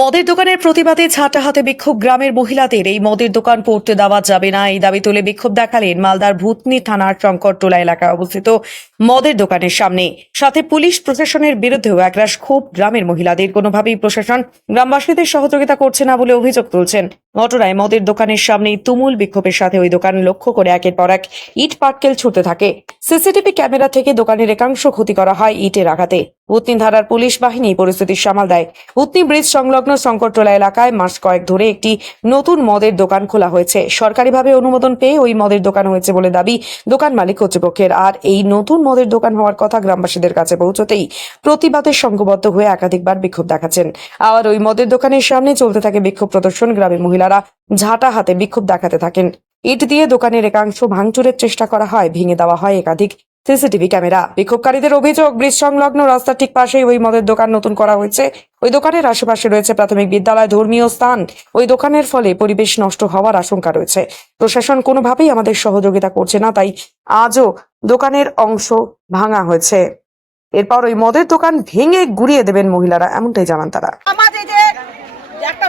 মদের দোকানের প্রতিবাদে ছাটা হাতে বিক্ষোভ গ্রামের মহিলাদের। এই মদের দোকান পড়তে দেওয়া যাবে না। এই দাবি তুলে বিক্ষোভ দেখালেন মালদার ভূতনি থানার শঙ্করটোলা এলাকায় অবস্থিত মদের দোকানের সামনে। সাথে পুলিশ প্রশাসনের বিরুদ্ধেও একরাশ ক্ষোভ গ্রামের মহিলাদের। কোনোভাবেই প্রশাসন গ্রামবাসীদের সহযোগিতা করছে না বলে অভিযোগ তুলছেন ঘটনায় মদের দোকানের সামনেই তুমুল বিক্ষোভের সাথে ওই দোকান লক্ষ্য করে একের পর এক ইট পাটকেল ছুটতে থাকে। সিসিটিভি ক্যামেরা থেকে দোকানের একাংশ ক্ষতি করা হয় ইটের আঘাতে। উত্তিন ধারার পুলিশ বাহিনী পরিস্থিতি সামাল দেয়। উত্তি ব্রিজ সংলগ্ন শঙ্করটোলা এলাকায় মাস কয়েক ধরে একটি নতুন মদের দোকান খোলা হয়েছে। সরকারিভাবে অনুমোদন পেয়ে ওই মদের দোকান হয়েছে বলে দাবি দোকান মালিক কর্তৃপক্ষের। আর এই নতুন মদের দোকান হওয়ার কথা গ্রামবাসীদের কাছে পৌঁছতেই প্রতিবাদের সংঘবদ্ধ হয়ে একাধিকবার বিক্ষোভ দেখাচ্ছেন। আবার ওই মদের দোকানের সামনে চলতে থাকে বিক্ষোভ প্রদর্শন গ্রামের মহিলারা ঝাঁটা হাতে বিক্ষোভ দেখাতে থাকেন। ইট দিয়ে দোকানের একাংশ ভাঙচুরের চেষ্টা করা হয়, ভেঙে দেওয়া হয় একাধিক সিসিটিভি ক্যামেরা। বিক্ষোভকারীদের অভিযোগ ব্রিজ সংলগ্ন রাস্তার ঠিক পাশেই ওই মদের দোকান নতুন করা হয়েছে। ওই দোকানের আশেপাশে রয়েছে প্রাথমিক বিদ্যালয়, ধর্মীয় স্থান। ওই দোকানের ফলে পরিবেশ নষ্ট হওয়ার আশঙ্কা রয়েছে। প্রশাসন কোনোভাবেই আমাদের সহযোগিতা করছে না, তাই আজও দোকানের অংশ ভাঙা হয়েছে। এরপর ওই মদের দোকান ভেঙে গুড়িয়ে দেবেন মহিলারা, এমনটাই জানান তারা।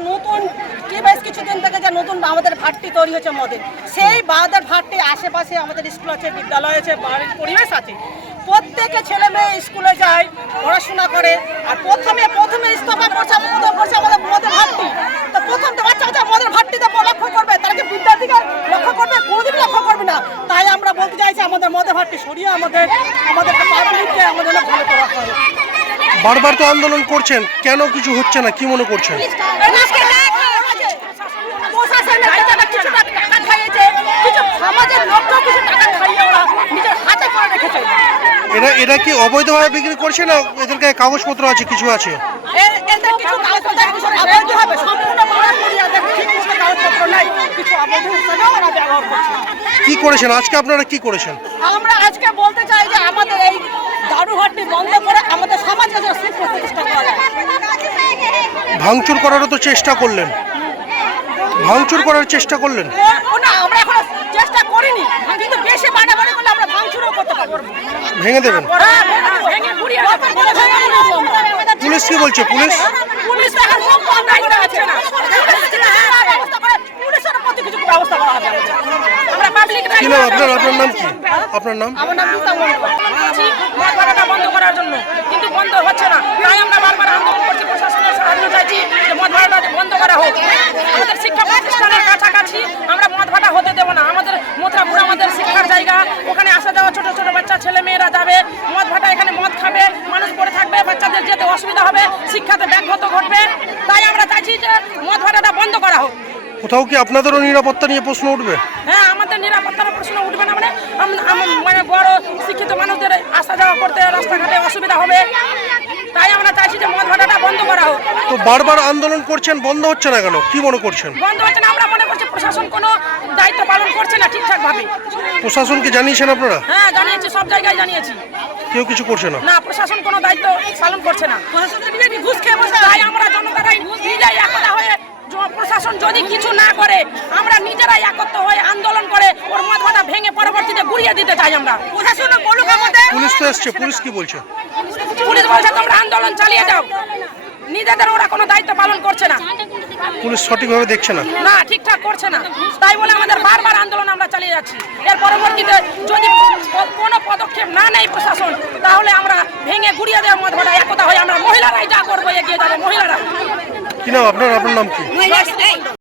নতুন কি বেশ কিছুদিন থেকে যে নতুন আমাদের ভাটটি তৈরি হয়েছে মদের সেই বাদের ভাটটি আশেপাশে আমাদের স্কুল আছে, বিদ্যালয় আছে, বাড়ির পরিবেশ আছে। প্রত্যেকে ছেলে মেয়ে স্কুলে যায়, পড়াশোনা করে, আর প্রথমে প্রথমে ইস্তফা করছে আমাদের করছে আমাদের মদের ভাটটি। তো প্রথম তো বাচ্চা বাচ্চা মদের ভাটটিতে লক্ষ্য করবে, তারা কি বিদ্যার্থীকে লক্ষ্য করবে? কোনোদিন লক্ষ্য করবে না। তাই আমরা বলতে চাইছি আমাদের মদের ভাটটি সরিয়ে আমাদের আমাদের পাবলিককে আমাদের ভালো করা হয় বারবার তো আন্দোলন করছেন কেন কিছু হচ্ছে না? কি মনে করছেন? এরা এরা কি অবৈধভাবে বিক্রি করছে না এদের গায়ে কাগজপত্র আছে কিছু আছে? কি করেছেন? আজকে আপনারা কি করেছেন? আমরা আজকে বলতে চাই যে আমাদের এই দারুহাটটি বন্ধ করে আমাদের সমাজে যে সুখ প্রতিষ্ঠা করা যায় ভাঙচুর করারও তো চেষ্টা করলেন। ভাঙচুর করার চেষ্টা করলেন। আমরা এখনও চেষ্টা করিনি কিন্তু বেশি বাড়াবাড়ি করলে আমরা ভাঙচুরও করতে পারব। ভেঙে দেবেন। হ্যাঁ। পুলিশ কি বলছে? পুলিশ? পুলিশ এখন খুব কম দায়িত্ব আছে। না পুলিশের প্রতি কিছু ব্যবস্থা করা হবে আমরা পাবলিক আপনার? আপনার নাম কি? আপনার নাম? আমার নাম রীতা বন্ধ করার জন্য। কিন্তু বন্ধ হচ্ছে না তাই আমরা বারবার আন্দোলন করছি প্রশাসনের সাহায্য চাইছি যে মদ ভাড়াটা বন্ধ করা হোক আমাদের শিক্ষা প্রতিষ্ঠানের কাছাকাছি আমরা মদ ভাড়া হতে দেবো না আমাদের মথুরাপুর আমাদের শিক্ষার জায়গা ওখানে আসা যাওয়া ছোট ছোট বাচ্চা ছেলে মেয়েরা যাবে মদ ভাটা এখানে মদ খাবে মানুষ পড়ে থাকবে বাচ্চাদের যেতে অসুবিধা হবে শিক্ষাতে ব্যাঘাত ঘটবে। তাই আমরা চাইছি যে মদ ভাটাটা বন্ধ করা হোক। কোথাও কি আপনাদেরও নিরাপত্তা নিয়ে প্রশ্ন উঠবে? হ্যাঁ আমাদের নিরাপত্তার প্রশ্ন উঠবে না মানে মানে বড় শিক্ষিত মানুষদের আসা যাওয়া করতে রাস্তাঘাটে অসুবিধা হবে তাই আমরা চাইছি যে মদ ভাটাটা বন্ধ করা হোক তো বারবার আন্দোলন করছেন বন্ধ হচ্ছে না কেন? কি মনে করছেন? বন্ধ হচ্ছে না আমরা মনে করছি প্রশাসন কোনো দায়িত্ব পালন করছে না ঠিকঠাক ভাবে প্রশাসনকে জানিয়েছেন আপনারা? হ্যাঁ জানিয়েছি সব জায়গায় জানিয়েছি। কেউ কিছু করছে না? না প্রশাসন কোনো দায়িত্ব পালন করছে না। ঘুষ খেয়ে বসে তাই আমরা জনতারাই নিজেরাই একতা হয়ে প্রশাসন যদি কিছু না করে আমরা নিজেরাই একত্র হয়ে আন্দোলন করে ওর মদ ভাটা ভেঙে পরবর্তীতে গুড়িয়ে দিতে চাই আমরা। প্রশাসন বলুক আমাদের। পুলিশ তো এসছে পুলিশ কি বলছে? পুলিশ বলছে তোমরা আন্দোলন চালিয়ে যাও। নিজেদের ওরা কোনো দায়িত্ব পালন করছে না। পুলিশ সঠিকভাবে দেখছে না? না ঠিকঠাক করছে না। তাই বলে আমাদের বারবার আন্দোলন আমরা চালিয়ে যাচ্ছি। এর পরবর্তীতে যদি কোনো পদক্ষেপ না নেয় প্রশাসন তাহলে আমরা ভেঙে গুড়িয়ে দেওয়ার মত ভাটা একতা হয়ে আমরা মহিলারাই যা করব এগিয়ে যাব মহিলারা। কি নাম আপনার? আপনার নাম কি?